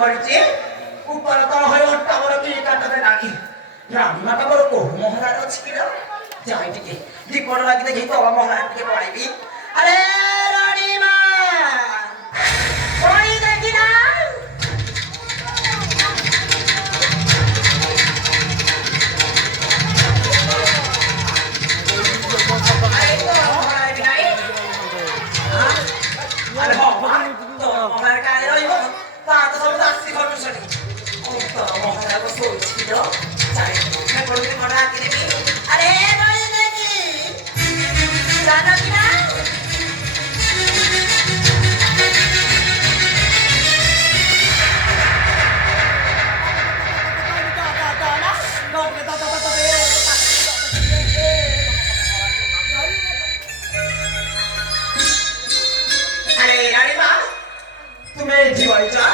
କରିଛି ଉପର ତଳ ହୋଇ ଅଣ୍ଟା ବର କି କାଟରେ ନାହିଁ ରାଣୀମାଟା ମୋର କୋଉ ମହଲାରେ ଅଛି କି ଯାଇ ଟିକେ ଦୀପଟ ଲାଗି ଦେଖି ତଳ ମହଲା ଟିକେ ପଳେଇବି ଆରେ ରାଣୀମା ପଳେଇ ଦେଖି ନା अरे बाबा तो हमारे काले रही हो बात सब दासी घर में चली तो हमारा को सोच की दो चाहे मैं बोल के बड़ा के देवी अरे भाई देखी जाना कि ना तुम्हें जीवायचा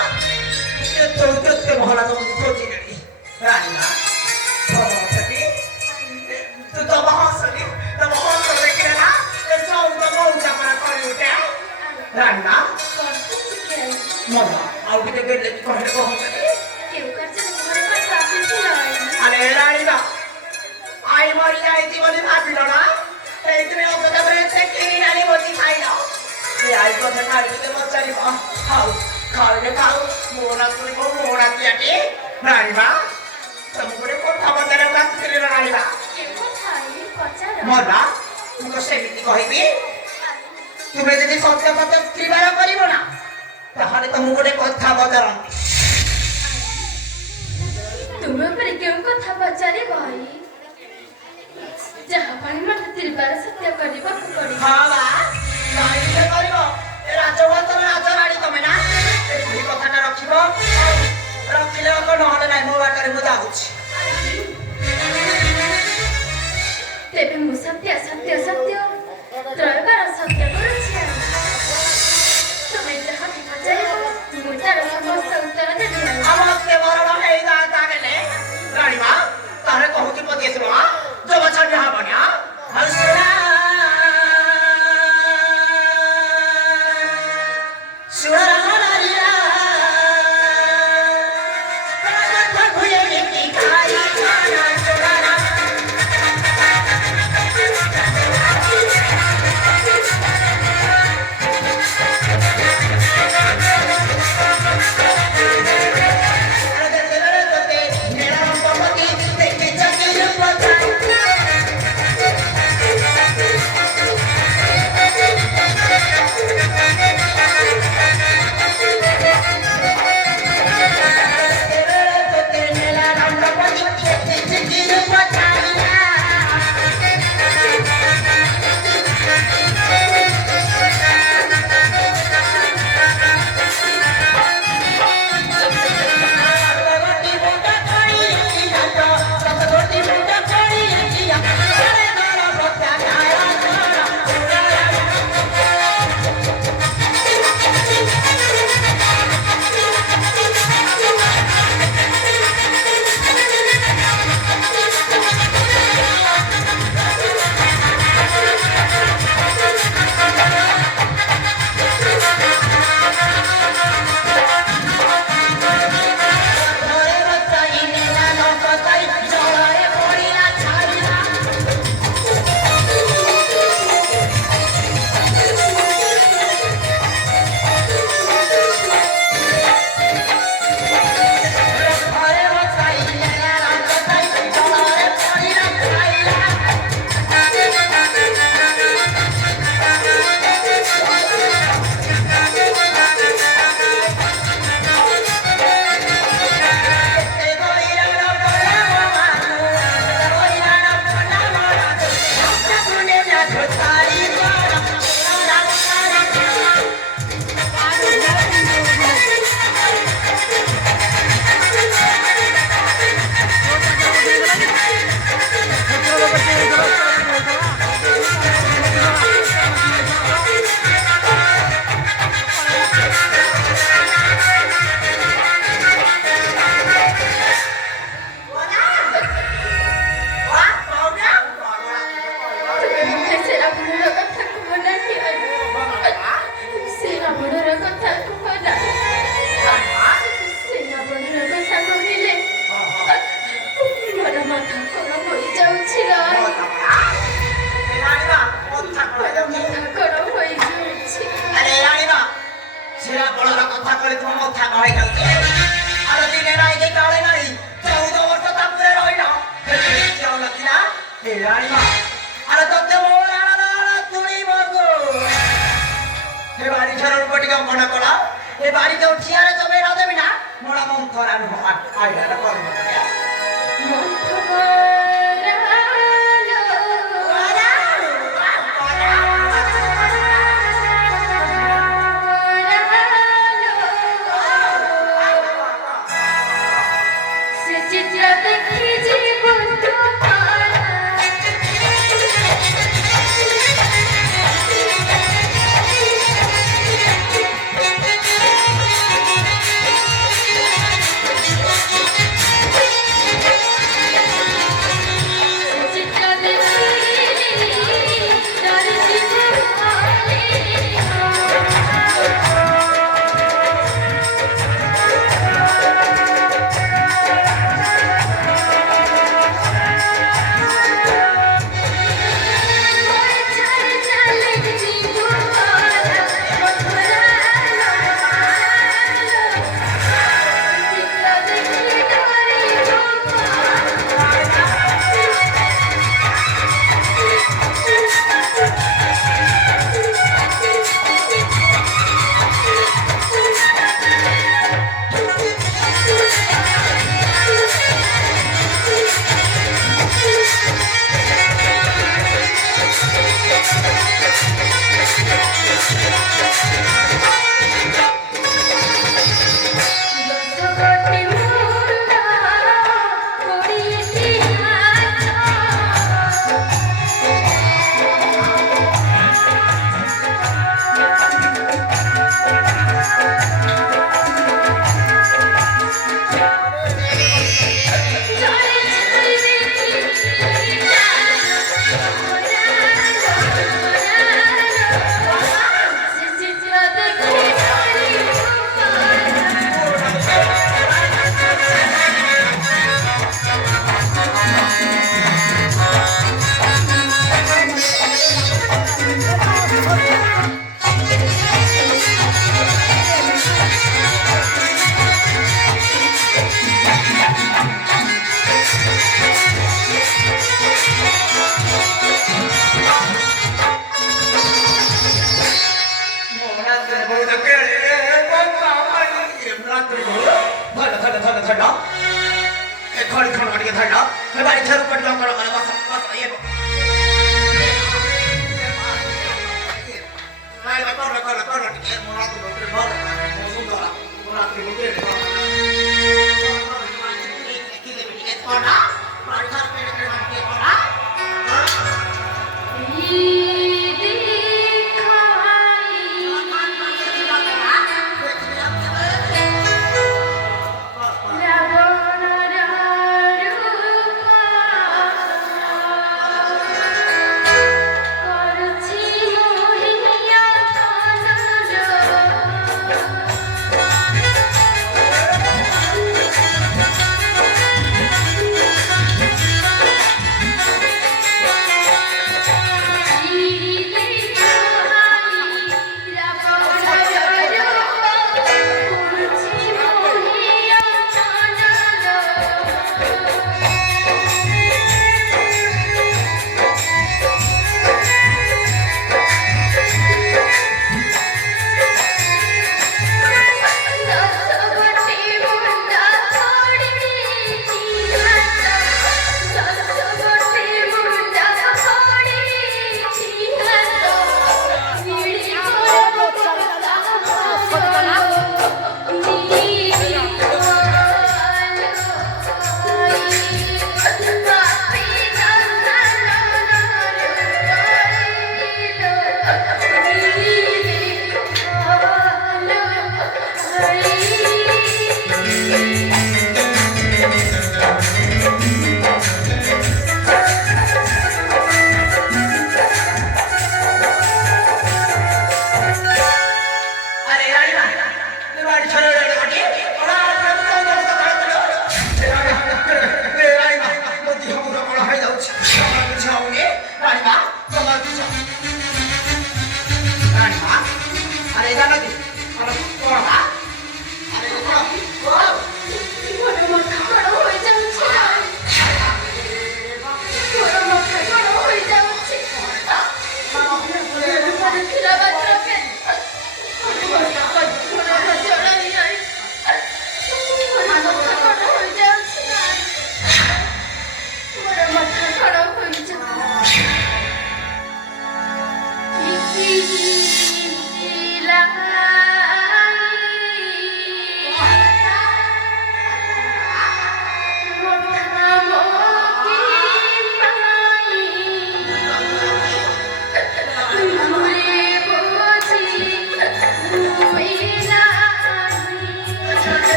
ते मोहला तो खोजी गेली राणीला बाबासाठी तू तो महासनी तो महासनी केला ते जाऊन तो मोहचा मला कॉल होत्या राणीला मला आवडीने गेले की कोण कोण अरे राणीला आई मरी आई ती मला भाबिलो ना ते तुम्ही औषध बरेच केली आणि होती खायला आई को ना ते मचारी खाऊ खाऊ खाऊ मोना तुरी को मोना कियाटी राणीबा तुमकडे कोठा बंदरे बात केले राणीबा मोना तुमको सेमिति कहिबी तुमे जदी सत्य सत्य त्रिबार करिवो ना ताहाले तुमकडे कोठा बदरंती तुमे पर केउ कथा पचारी भाई जहा पानी मत त्रिबार सत्य करिबा पड़ी हां बा काई से करिवो राजवंतर राजा राणी तमे ना ए कथाटा रखिबो रखिले को नहले नाही मो बाटारे मु जाउछि तेबे मु सत्य सत्य सत्य त्रयबार सत्य करूछि तुमे जहा भी पचारिबो मु तार समस्त उत्तर देबि आमस्ते मरण हेई जाता गेले राणी बा तारे कहूति पदेसरो जो बछा बिहा बनिया हसना রানীমা আরে তোকে মোড়ানো তুলি মগো এ বাড়ি ছাড়ার পটিকে মনে করা এ বাড়িতে উঠিয়ারে জমে না দেবি না মোড়া মন করানো আইডাটা করবো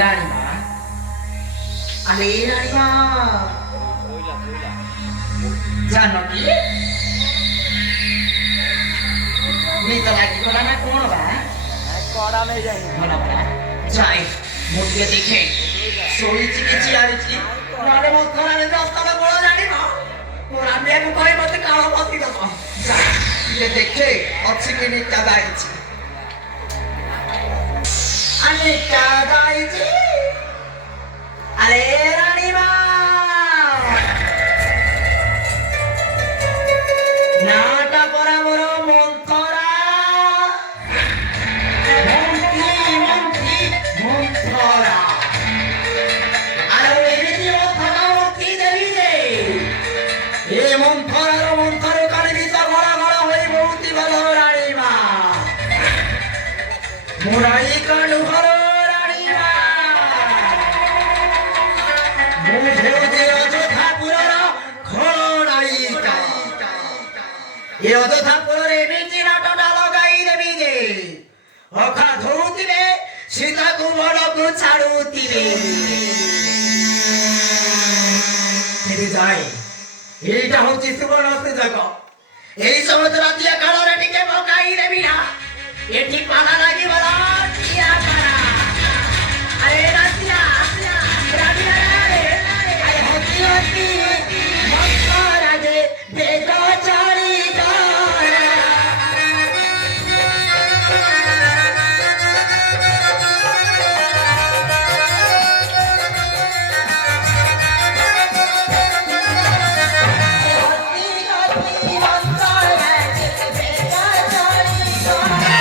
রানীমা আরে রানীমা জানো কি নিতে লাগিব না কোন বা কড়া নেই জানি বলা বলা যাই মুটিয়ে দেখে শরীরছি কি চিয়ারিছি নালে মত করালে দস্তানা বড় রানীমা ওরা মেঘ কই মতে কালো মতি দেব যাই দেখে অছি কি নিতে গাইছি अनिता दाई जी अरे रानी माँ नाटा परा मोरो मंथरा मंथी मंथी मंथरा अरे एमिति मंथरा मंथी देवी जे ए मंथरा काली बिसा घड़ा घड़ा होई बहुती भलो रानी माँ मुराई कानु भरो रानीमा मुझे जे अजोधा पुरर घोड़ाई का ये अजोधा पुरर एमिति नाटना लगाई देबी जे अखा धौतिबे सीता को बड़ को छाड़ुतिबे तेरे जाय এইটা হচ্ছে সুবর্ণস্ত জায়গ এই সময় রাতিয়া কালরে টিকে মকাই দেবি না এটি পালা লাগি বলা টিয়া পালা আরে রাতিয়া রাতিয়া রে আরে হতি হতি মস্করা যে বেগো চলি গরা হতি হতি মস্করা যে বেগো চলি গরা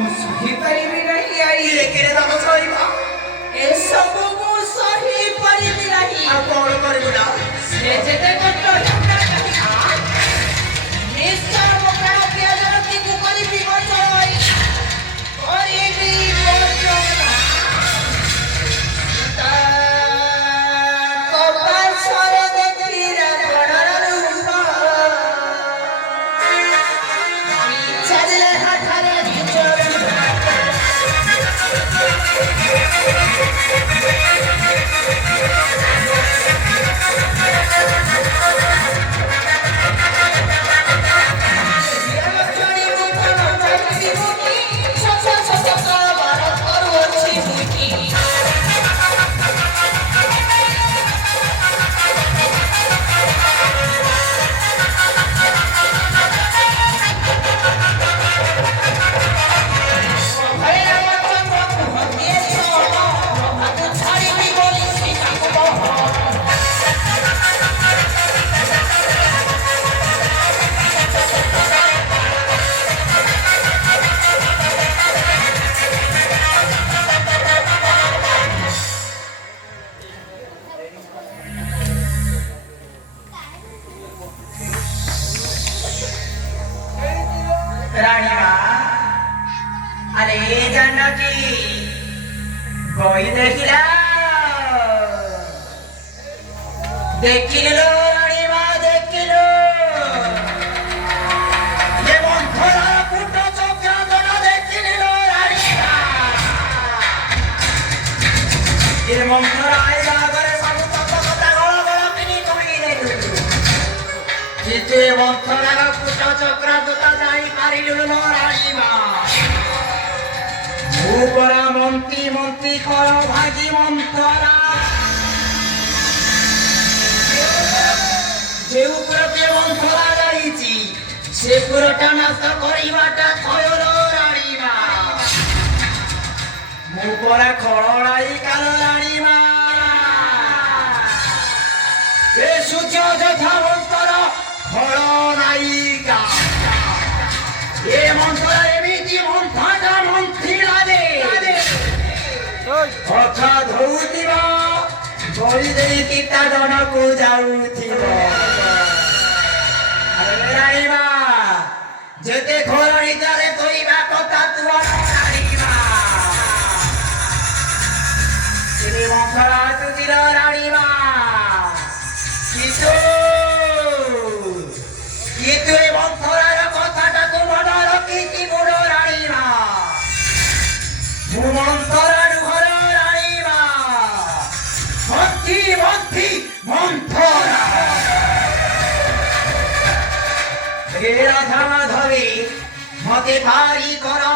ମୁଁ ସହିପାରିବି ନାହିଁ ଆଇ କେରେ ତମ ସହିବ ଏସବୁ ମୁଁ ସହିପାରିବି ନାହିଁ ଆଉ କଣ କରିବୁ ନା ସେ ଯେତେ କଷ୍ଟ ନିଶ୍ଚୟ ମୋ ପ୍ରାଣ ପିଆଜରତିକୁ କରିବି ବଞ୍ଚଇ କରିବି କପାସରେ ଦେଖିରା ବଡ଼ର ରୂପ ଚାଲିଲେ ହାତରେ ରାଣୀମା ଆରେ ଜାନକୀ ବହି ଦେଖିଲା ଦେଖିଲୁ ରାଣୀମା ଦେଖିଲୁ ଏ ମନ୍ଥର ପୁଟ ଚକ୍ରାନ୍ତର ଦେଖିଲୁ ରାଣୀମା ଏ ମନ୍ଥର ଆଇଲା ଆଗରେ ସବୁ ତତ୍ତ୍ୱ କଥା ଗଳ ଗଳ କିନି କହିଦେଲୁ କିନ୍ତୁ ଏ ମନ୍ଥରର ପୁଟ ଚକ୍ରାନ୍ତ ଜାଣିପାରିଲୁ ନ ରାଣୀମା ମୁଁ ପରା ମନ୍ତ୍ରୀ ମନ୍ତ୍ରୀ କର ଭାଗି ମନ୍ଥରା ଯେଉଁ ପୁରକେ ମନ୍ଥରା ଯାଇଛି ସେ ପୁରଟା ନାଶ କରିବାଟା ଥୟର ରାଣୀମା ମୁଁ ପରା ଖଳନାଇ କାଲ ରାଣୀମା ଏ ସୂର୍ଯ୍ୟ ଯଥା ମନ୍ଥର ଖଳନାୟିକା ଏ ମନ୍ଥର ଏମିତି ମନ୍ଥଟା ମନ୍ଥିଲା ଯେ ଅଖା ଧଉଥିବ ବଳି ଦେଇକି ତା ଜଣକୁ ଯାଉଥିବ ରାଣୀମା ଯେତେ ଘରଣିତରେ କହିବା କଥା ତୁ ରାଣୀମା ସେ ମନ୍ଥର ଆସୁଥିଲ ରାଣୀମା କିନ୍ତୁ ଏ ମନ୍ଥରାର କଥାଟାକୁ ମନ ରଖିଛି ମୋର ରାଣୀମା ମୁଁ ମନ୍ଥରା ଘର ରାଣୀମା ମନ୍ତ୍ରୀ ମନ୍ତ୍ରୀ ମନ୍ଥରା हे राधा माधवी मते पारी करा